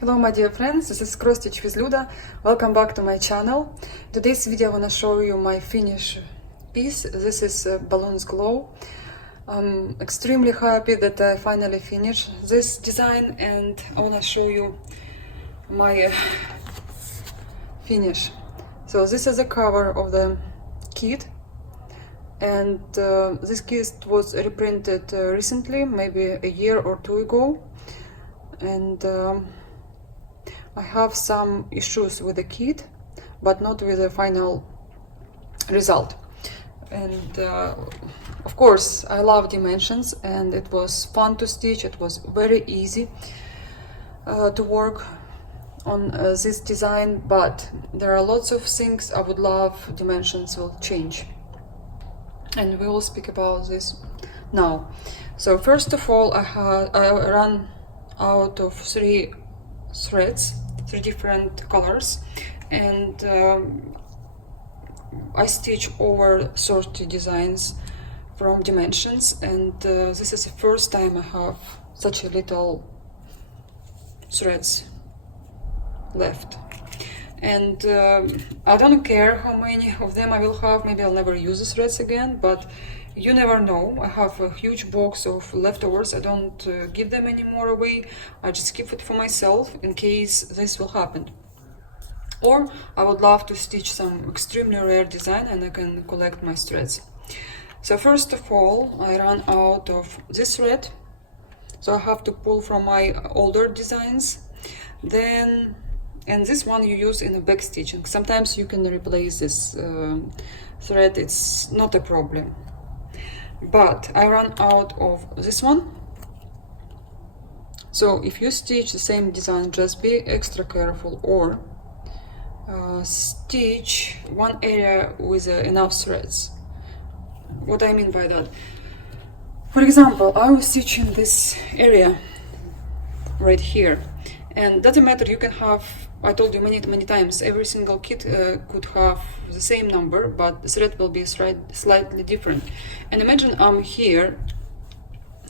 Hello my dear friends, this is Cross Stitch with Luda. Welcome back to my channel. Today's video I want to show you my finish piece. This is Balloons Glow. I'm extremely happy that I finally finished this design and I want to show you my finish. So this is the cover of the kit, and this kit was reprinted recently, maybe a year or two ago, and I have some issues with the kit, but not with the final result. And of course, I love Dimensions, and it was fun to stitch. It was very easy to work on this design, but there are lots of things I would love Dimensions will change. And we will speak about this now. So first of all, I ran out of three threads, three different colors, and I stitch over 30 designs from Dimensions, and this is the first time I have such a little threads left. And I don't care how many of them I will have. Maybe I'll never use the threads again, but you never know. I have a huge box of leftovers. I don't give them anymore away. I just keep it for myself in case this will happen. Or I would love to stitch some extremely rare design and I can collect my threads. So first of all, I ran out of this thread, so I have to pull from my older designs. Then, and this one you use in a back stitching. Sometimes you can replace this thread, it's not a problem. But I ran out of this one. So if you stitch the same design, just be extra careful, or stitch one area with enough threads. What I mean by that, for example, I was stitching this area right here, and doesn't matter, you can have, I told you many times, every single kit could have the same number, but the thread will be slightly different. And imagine I'm here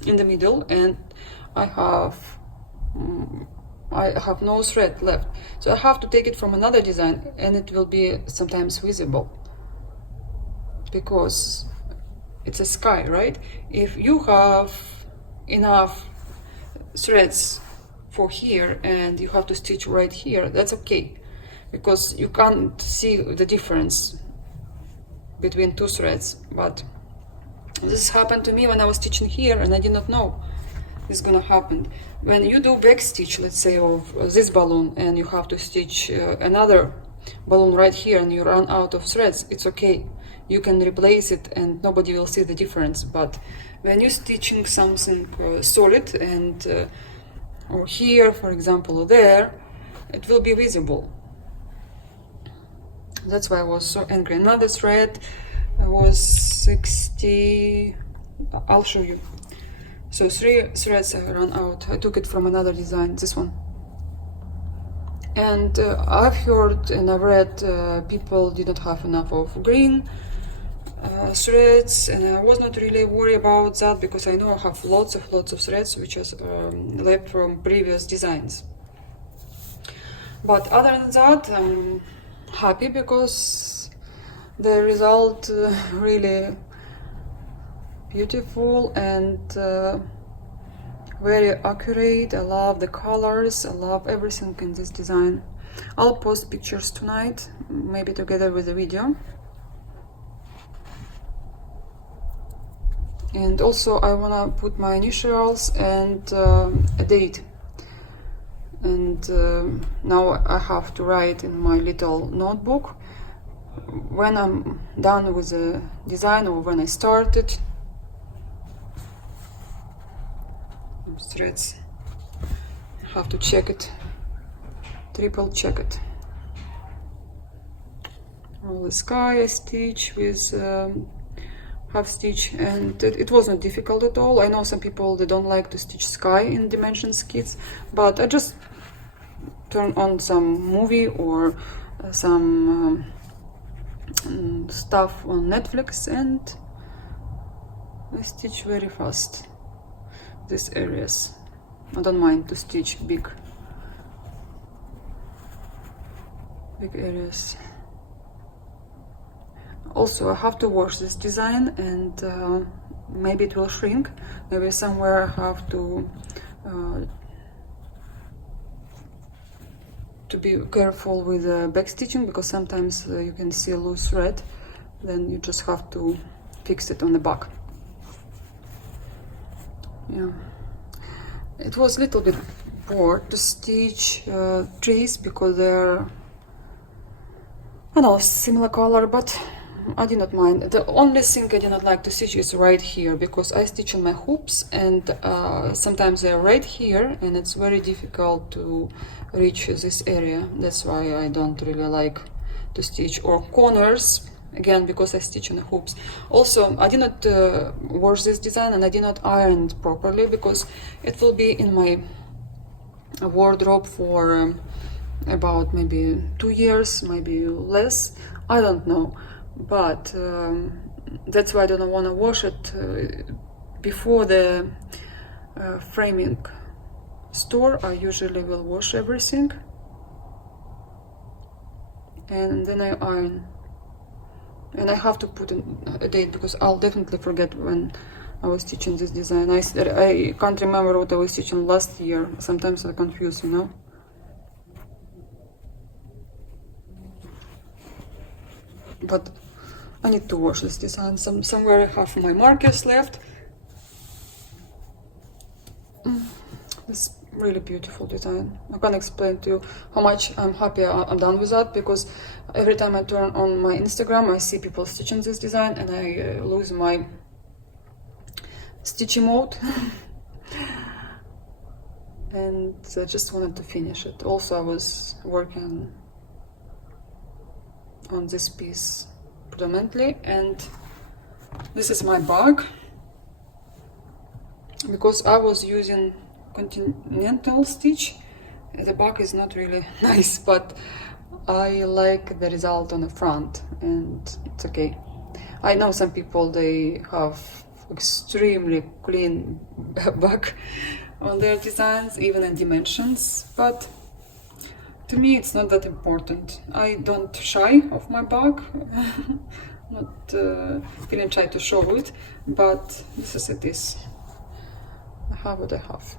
in the middle and I have no thread left, so I have to take it from another design, and it will be sometimes visible because it's a sky, right? If you have enough threads for here and you have to stitch right here, that's okay, because you can't see the difference between two threads. But this happened to me when I was stitching here and I did not know this is gonna happen. When you do back stitch, let's say, of this balloon, and you have to stitch another balloon right here and you run out of threads, it's okay, you can replace it and nobody will see the difference. But when you're stitching something solid and or here, for example, or there, it will be visible. That's why I was so angry. Another thread was 60, I'll show you. So three threads I ran out. I took it from another design, this one. And I've heard and I've read people didn't have enough of green threads, and I was not really worried about that because I know I have lots of threads which is left from previous designs. But other than that, I'm happy because the result really beautiful and very accurate. I love the colors, I love everything in this design. I'll post pictures tonight, maybe together with the video. And also I wanna put my initials and a date. And now I have to write in my little notebook when I'm done with the design or when I started. Threads, have to check it, triple check it. All the sky I stitch with half stitch, and it wasn't difficult at all. I know some people, they don't like to stitch sky in Dimensions kits, but I just turn on some movie or some stuff on Netflix and I stitch very fast these areas. I don't mind to stitch big big areas. Also, I have to wash this design, and maybe it will shrink. Maybe somewhere I have to be careful with back stitching, because sometimes you can see a loose thread, then you just have to fix it on the back. Yeah, it was a little bit bored to stitch trees because they're, I don't know, similar color, but I did not mind. The only thing I did not like to stitch is right here, because I stitch on my hoops, and sometimes they're right here, and it's very difficult to reach this area. That's why I don't really like to stitch, or corners, again, because I stitch on the hoops. Also, I did not wash this design, and I did not iron it properly, because it will be in my wardrobe for about maybe 2 years, maybe less, I don't know. But that's why I don't want to wash it before the framing store. I usually will wash everything, and then I iron. And I have to put a date, because I'll definitely forget when I was stitching this design. I can't remember what I was stitching last year. Sometimes I confuse, you know. But I need to wash this design. Somewhere I have my markers left. This really beautiful design. I can't explain to you how much I'm happy I'm done with that, because every time I turn on my Instagram, I see people stitching this design, and I lose my stitching mode. And I just wanted to finish it. Also, I was working on this piece predominantly, and this is my bag, because I was using continental stitch. The bag is not really nice, but I like the result on the front, and it's okay. I know some people, they have extremely clean bag on their designs, even in Dimensions, but to me it's not that important. I don't shy of my bag, not feeling shy to show it, but this is it is. I have what I have.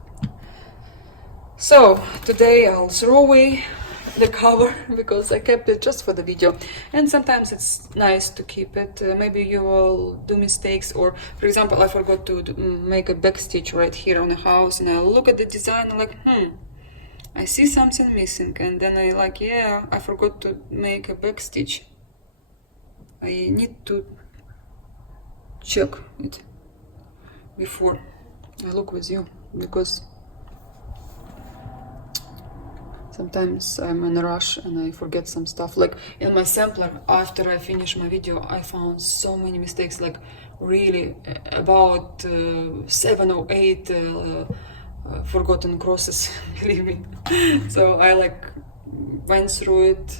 So today I'll throw away the cover, because I kept it just for the video, and sometimes it's nice to keep it. Maybe you will do mistakes, or for example, I forgot to make a back stitch right here on the house, and I look at the design and like, I see something missing, and then I like, yeah, I forgot to make a back stitch. I need to check it before I look with you, because sometimes I'm in a rush and I forget some stuff. Like in my sampler, after I finish my video, I found so many mistakes, like really about 7 or 8 forgotten crosses, believe me. So I like went through it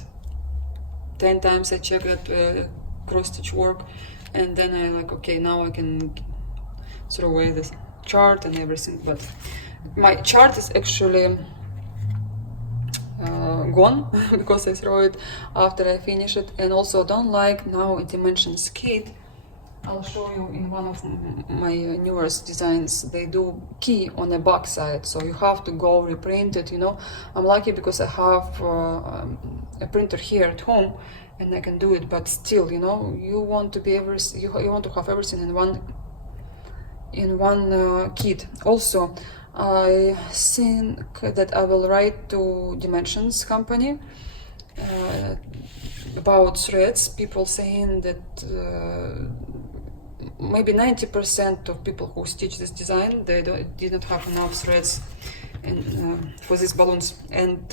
10 times. I checked that cross stitch work, and then I like, okay, now I can throw away this chart and everything. But my chart is actually gone because I throw it after I finish it. And also don't like now a Dimensions kit. I'll show you in one of my newest designs. They do key on the back side, so you have to go reprint it, you know. I'm lucky because I have a printer here at home and I can do it, but still, you know, you want to be you want to have everything in one kit. Also, I think that I will write to Dimensions company about threads. People saying that maybe 90% of people who stitch this design, they did not have enough threads for these balloons, and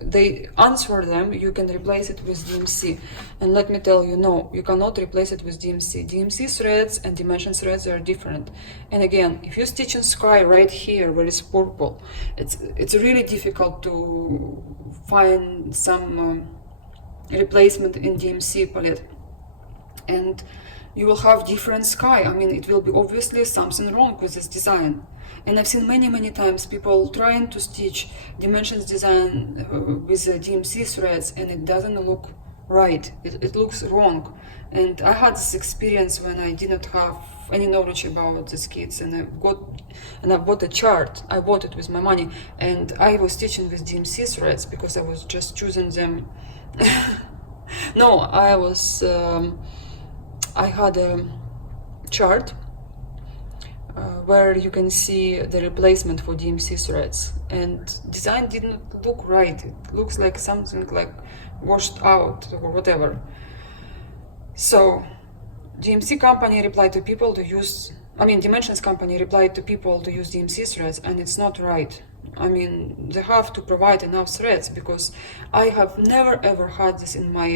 they answer them, you can replace it with DMC. And let me tell you, no, you cannot replace it with DMC. DMC threads and Dimension threads are different. And again, if you stitch in sky right here where it's purple, it's really difficult to find some replacement in DMC palette. And you will have different sky. I mean, it will be obviously something wrong with this design. And I've seen many times people trying to stitch Dimensions design with DMC threads, and it doesn't look right. It looks wrong. And I had this experience when I did not have any knowledge about these kits, and I bought a chart. I bought it with my money, and I was stitching with DMC threads because I was just choosing them. No, I had a chart where you can see the replacement for DMC threads, and design didn't look right. It looks like something like washed out or whatever. So DMC company replied to people to use, Dimensions company replied to people to use DMC threads, and it's not right. I mean, they have to provide enough threads, because I have never ever had this in my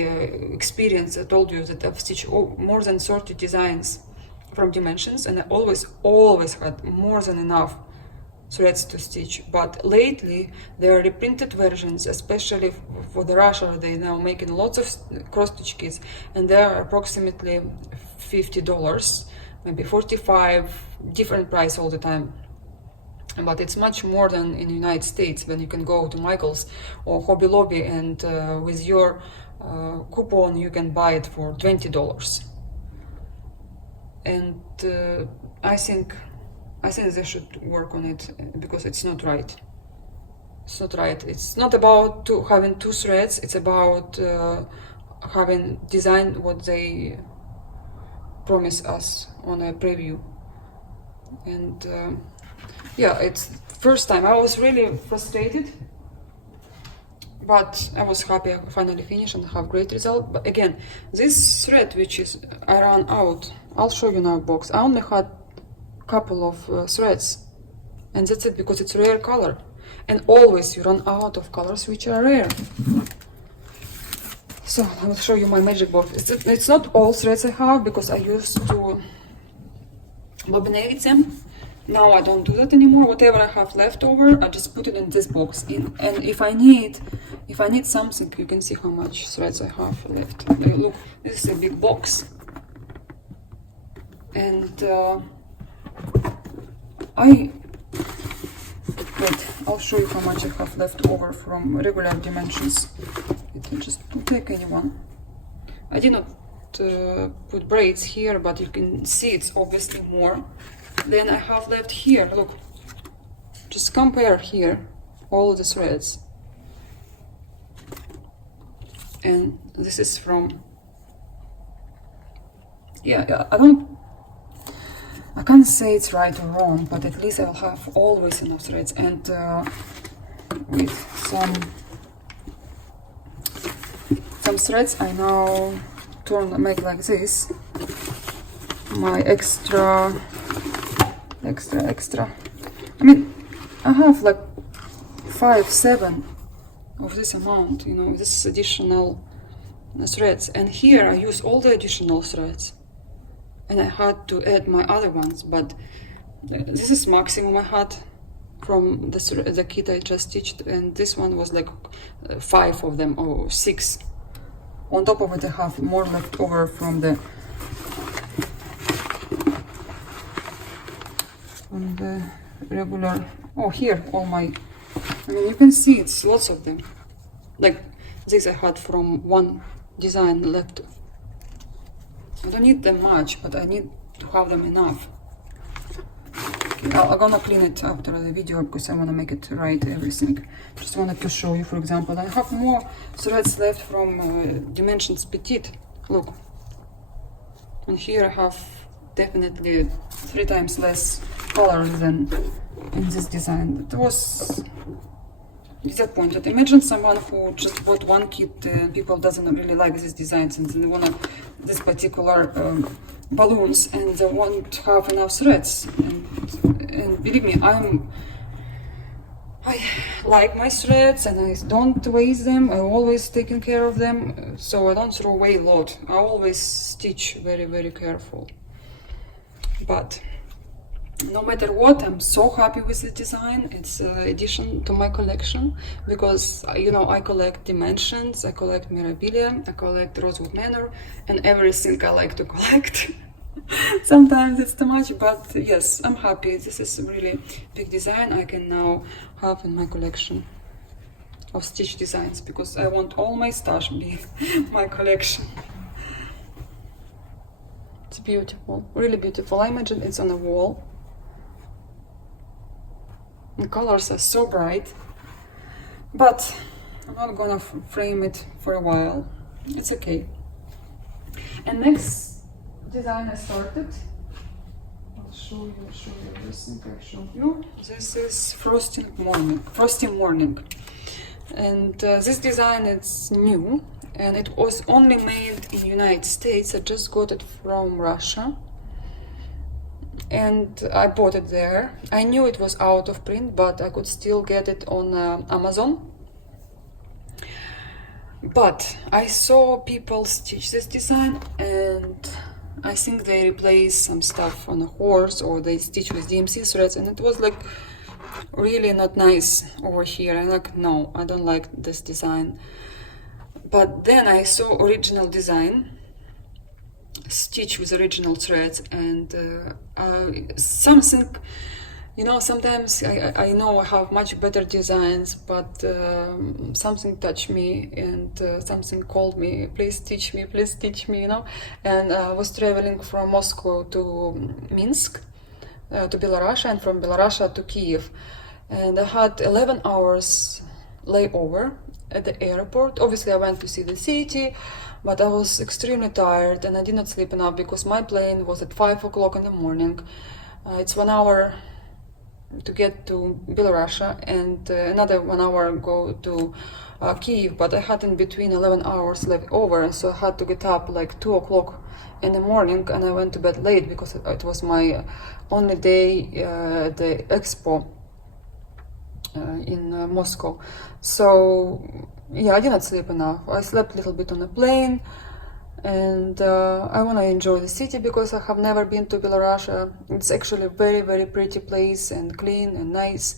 experience. I told you that I've stitched more than 30 designs from Dimensions, and I always had more than enough threads to stitch. But lately there are reprinted versions, especially for the Russia. They're now making lots of cross stitch kits, and they are approximately $50, maybe $45, different price all the time. But it's much more than in the United States, when you can go to Michael's or Hobby Lobby, and with your coupon you can buy it for $20. And I think they should work on it, because it's not right. It's not right. It's not about having two threads. It's about having designed what they promise us on a preview. And yeah, it's first time. I was really frustrated, but I was happy I finally finished and have great result. But again, this thread, which is I ran out, I'll show you now box. I only had a couple of threads, and that's it, because it's a rare color, and always you run out of colors which are rare. So I will show you my magic box. It's not all threads I have, because I used to bobinate them. Now I don't do that anymore. Whatever I have left over, I just put it in this box. And if I need something, you can see how much threads I have left. Look, this is a big box. And I'll show you how much I have left over from regular Dimensions. You can just take any one. I did not put braids here, but you can see it's obviously more. Then I have left here, look, just compare here all the threads. And this is from, yeah, I can't say it's right or wrong, but at least I'll have always enough threads. And with some threads I now make like this, my extra. I mean, I have like 5, 7 of this amount, this additional threads. And here I use all the additional threads, and I had to add my other ones, but this is maximum I had from the kit I just stitched, and this one was like 5 of them, or 6. On top of it I have more left over from the regular. Oh, here all my, you can see it's lots of them. Like this I had from one design left. I don't need them much, but I need to have them enough. Okay, I'm gonna clean it after the video, because I want to make it right, everything. Just wanted to show you, for example, I have more threads left from Dimensions Petite. Look, and here I have definitely 3 times less color than in this design. That was disappointed. Imagine someone who just bought one kit, people doesn't really like these designs, and they want this particular balloons, and they won't have enough threads. And believe me, I like my threads, and I don't waste them. I'm always taking care of them, so I don't throw away a lot. I always stitch very, very careful. But no matter what, I'm so happy with the design. It's an addition to my collection, because I collect Dimensions, I collect Mirabilia, I collect Rosewood Manor, and everything I like to collect. Sometimes it's too much, but yes, I'm happy. This is a really big design I can now have in my collection of stitch designs, because I want all my stash be my collection. It's beautiful, really beautiful. I imagine it's on a wall. The colors are so bright, but I'm not gonna frame it for a while. It's okay. And next design I started, I'll show you this thing I showed you. This is Frosty Morning. And this design is new, and it was only made in the United States. I just got it from Russia, and I bought it there. I knew it was out of print, but I could still get it on Amazon. But I saw people stitch this design, and I think they replace some stuff on a horse, or they stitch with DMC threads, and it was like really not nice over here. I'm like, no, I don't like this design. But then I saw original design, stitch with original threads, and something, you know, sometimes I know I have much better designs, but something touched me, and something called me, please teach me, you know. And I was traveling from Moscow to Minsk, to Belarus, and from Belarus to Kiev. And I had 11 hours layover at the airport. Obviously, I went to see the city, but I was extremely tired, and I did not sleep enough because my plane was at 5 o'clock in the morning. It's 1 hour to get to Belarus, and another 1 hour go to Kiev, but I had in between 11 hours left over, so I had to get up like 2 o'clock in the morning, and I went to bed late because it was my only day at the expo in Moscow. So yeah, I didn't sleep enough. I slept a little bit on the plane, and I want to enjoy the city because I have never been to Belarus. It's actually a very, very pretty place, and clean and nice.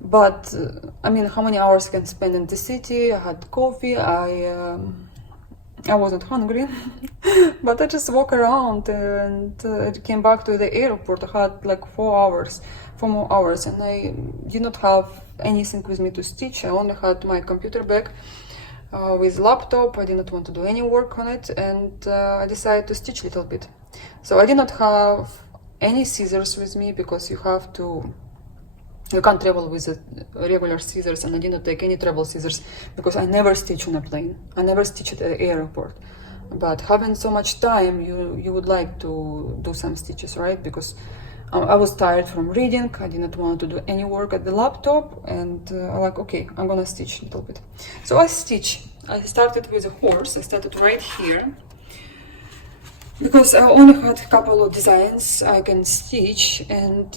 But I mean, how many hours I can spend in the city? I had coffee. I wasn't hungry, but I just walk around, and I came back to the airport. I had like 4 more hours, and I did not have anything with me to stitch. I only had my computer bag with laptop. I did not want to do any work on it, and I decided to stitch a little bit. So I did not have any scissors with me because you can't travel with regular scissors, and I did not take any travel scissors because I never stitch on a plane. I never stitch at the airport. But having so much time, you would like to do some stitches, right? Because I was tired from reading. I did not want to do any work at the laptop, and I'm like, okay, I'm gonna stitch a little bit. So I stitch. I started with a horse. I started right here, because I only had a couple of designs I can stitch, and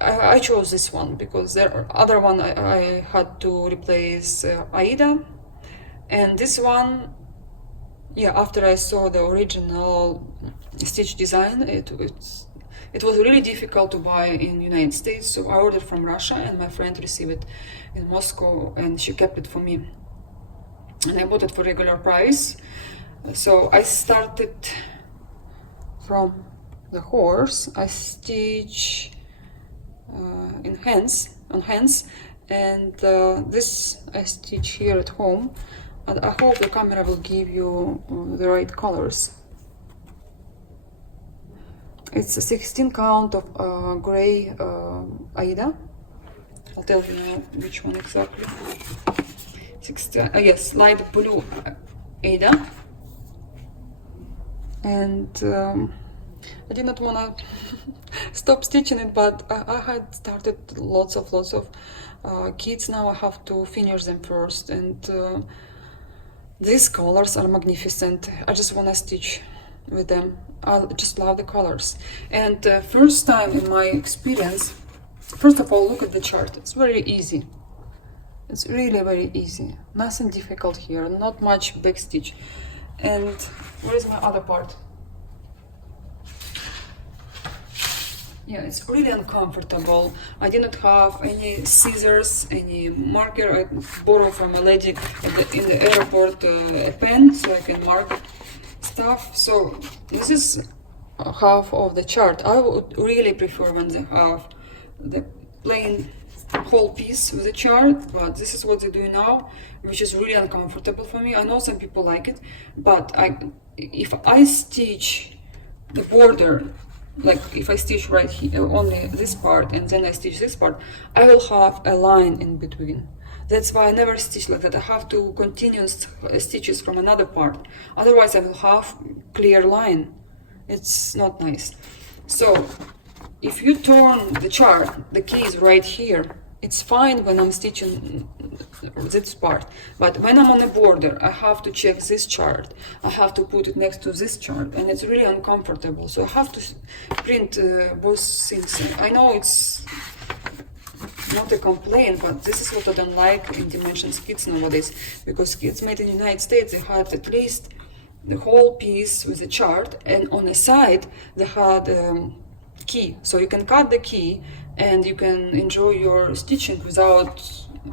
I chose this one because the other one I had to replace Aida, and this one, yeah, after I saw the original stitch design, it was really difficult to buy in the United States, so I ordered from Russia, and my friend received it in Moscow, and she kept it for me, and I bought it for regular price. So I started from the horse. I stitch on hands, and this I stitch here at home, and I hope the camera will give you the right colors. It's a 16 count of gray Aida. I'll tell you now which one exactly. Yes, light blue Aida. And I did not want to stop stitching it, but I had started lots of kits. Now I have to finish them first, and these colors are magnificent. I just want to stitch with them. I just love the colors. And first time in my experience, first of all, look at the chart. It's very easy. It's really very easy. Nothing difficult here. Not much back stitch. And where is my other part? Yeah, it's really uncomfortable. I did not have any scissors, any marker. I borrowed from a lady in the airport a pen so I can mark stuff. So this is half of the chart. I would really prefer when they have the plain whole piece with the chart, but this is what they do now, which is really uncomfortable for me. I know some people like it, but if I stitch the border, like if I stitch right here only this part and then I stitch this part, I will have a line in between. That's why I never stitch like that. I have to continue stitches from another part, otherwise I will have clear line. It's not nice. So if you turn the chart, the key is right here. It's fine when I'm stitching this part, but when I'm on a border, I have to check this chart. I have to put it next to this chart, and it's really uncomfortable. So I have to print both things. I know it's not a complaint, but this is what I don't like in Dimensions kits nowadays, because kits made in the United States, they had at least the whole piece with the chart, and on the side they had key, so you can cut the key and you can enjoy your stitching without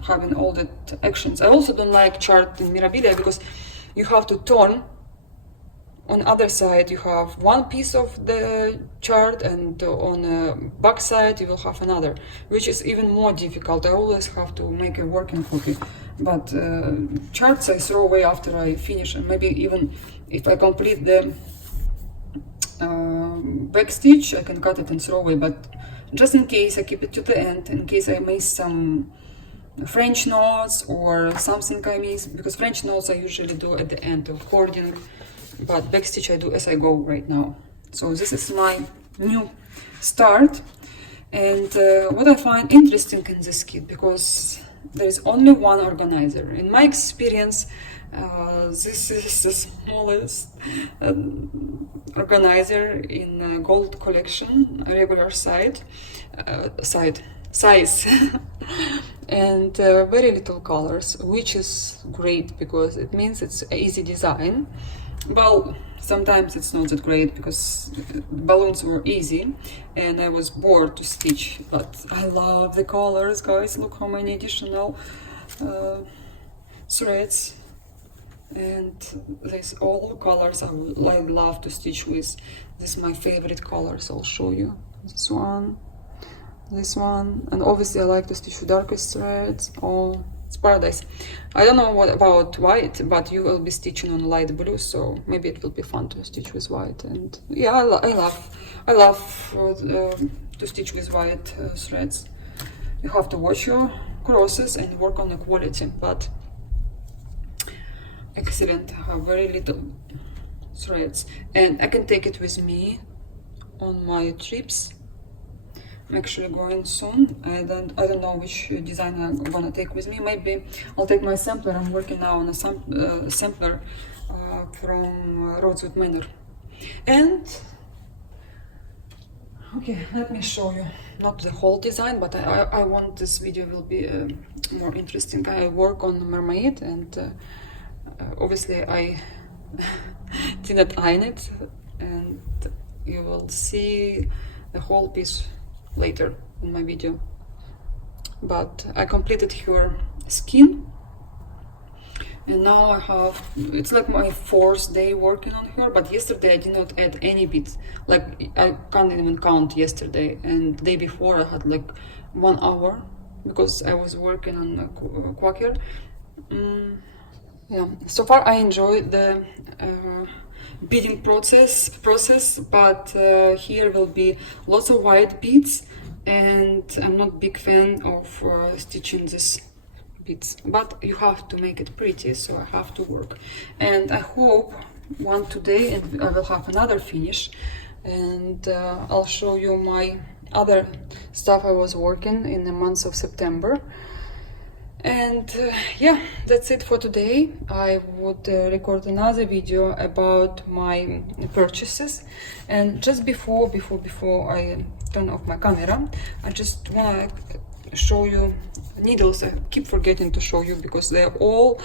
having all the actions. I also don't like chart in Mirabilia because you have to turn. On the other side you have one piece of the chart, and on the back side you will have another, which is even more difficult. I always have to make a working copy, but charts I throw away after I finish, and maybe even if I complete the back stitch I can cut it and throw away, but just in case I keep it to the end, in case I miss some French knots or something I miss, because French knots I usually do at the end of cording, but backstitch I do as I go right now. So this is my new start, and what I find interesting in this kit, because there is only one organizer. In my experience, this is the smallest organizer in gold collection, regular size, and very little colors, which is great because it means it's easy design. Well, sometimes it's not that great because balloons were easy and I was bored to stitch, but I love the colors, guys. Look how many additional threads, and these all colors I love to stitch with. This is my favorite colors. I'll show you this one, and obviously I like to stitch with darkest threads. Oh, it's paradise. I don't know what about white, but you will be stitching on light blue, so maybe it will be fun to stitch with white. And yeah, I love to stitch with white threads. You have to watch your crosses and work on the quality, but excellent. I have very little threads, and I can take it with me on my trips. I'm actually going soon. I don't know which design I'm gonna take with me. Maybe I'll take my sampler. I'm working now on a sampler from Rosewood Manor. And okay, let me show you not the whole design, but I want this video will be more interesting. I work on Mermaid, and obviously I didn't iron it, and you will see the whole piece later in my video. But I completed her skin, and now I have, it's like my 4th day working on her, but yesterday I did not add any beads. Like I can't even count yesterday, and the day before I had like 1 hour because I was working on a quacker. Yeah, so far I enjoyed the beading process, but here will be lots of white beads, and I'm not big fan of stitching this beads, but you have to make it pretty, so I have to work. And I hope one today and I will have another finish, and I'll show you my other stuff I was working in the month of September. And yeah, that's it for today. I would record another video about my purchases. And just before I turn off my camera, I just want to show you needles. I keep forgetting to show you because they're all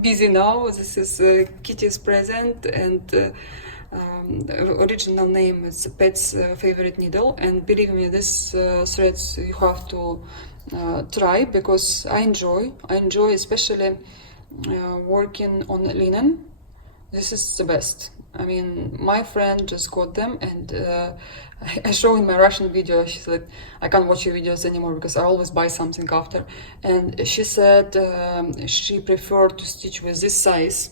busy now. This is Kitty's present, and the original name is Pet's favorite needle. And believe me, this threads you have to try, because I enjoy especially working on linen. This is the best. I mean, my friend just got them, and I show in my Russian video. She said, I can't watch your videos anymore because I always buy something after. And she said she preferred to stitch with this size.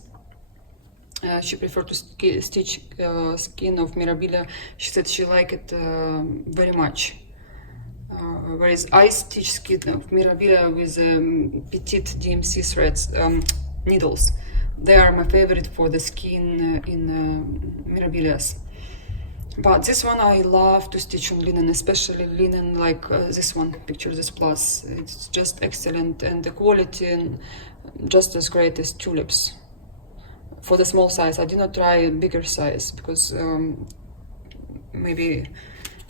She preferred to stitch skin of Mirabilia. She said she liked it very much. Whereas I stitch skin of Mirabilia with petite DMC threads, needles. They are my favorite for the skin in Mirabilias. But this one I love to stitch on linen, especially linen like this one, picture this plus. It's just excellent, and the quality just as great as tulips. For the small size, I did not try a bigger size because maybe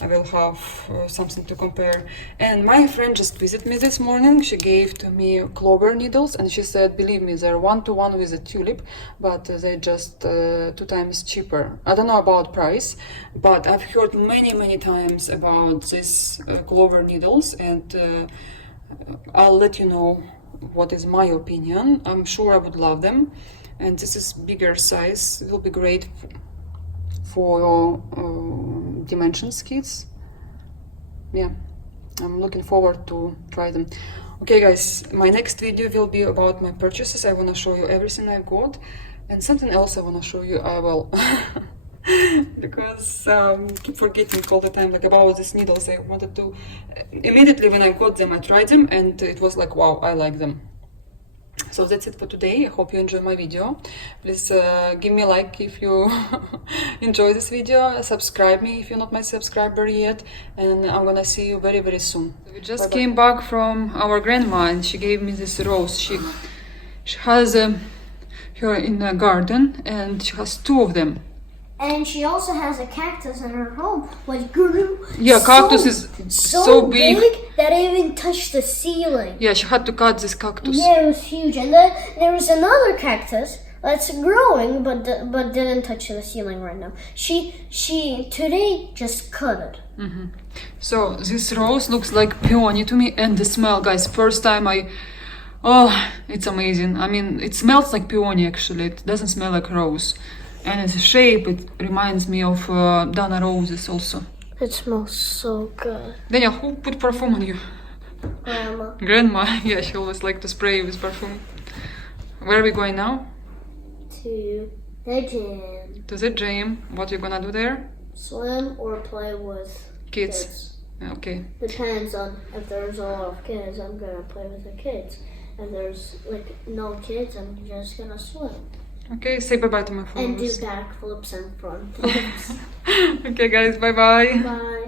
I will have something to compare. And my friend just visited me this morning. She gave to me clover needles, and she said, believe me, they're 1-to-1 with a tulip, but they're just 2 times cheaper. I don't know about price, but I've heard many times about these clover needles, and I'll let you know what is my opinion. I'm sure I would love them, and this is bigger size. It will be great for Dimensions kits. Yeah, I'm looking forward to try them. Okay guys, my next video will be about my purchases. I want to show you everything I got, and something else I want to show you. I will because keep forgetting all the time like about these needles. I wanted to immediately when I got them, I tried them, and it was like, wow, I like them. So that's it for today. I hope you enjoyed my video. Please give me a like if you enjoy this video. Subscribe me if you're not my subscriber yet. And I'm gonna see you very soon. We just came back from our grandma, and she gave me this rose. She has her in a garden, and she has 2 of them. And she also has a cactus in her home, which grew cactus is so big that it even touched the ceiling. Yeah, she had to cut this cactus. Yeah, it was huge. And then there was another cactus that's growing, but didn't touch the ceiling right now. She today just cut it. So this rose looks like peony to me, and the smell, guys. First time it's amazing. I mean, it smells like peony actually. It doesn't smell like rose. And its shape, it reminds me of Dana roses also. It smells so good. Daniel, who put perfume on you? Grandma. Grandma, yeah, she always liked to spray with perfume. Where are we going now? To the gym. To the gym. What are you gonna do there? Swim or play with kids. Okay. Depends on if there's a lot of kids, I'm gonna play with the kids. If there's like no kids, I'm just gonna swim. Okay, say bye-bye to my followers. And do backflips and front flips. Okay guys, bye-bye. Bye.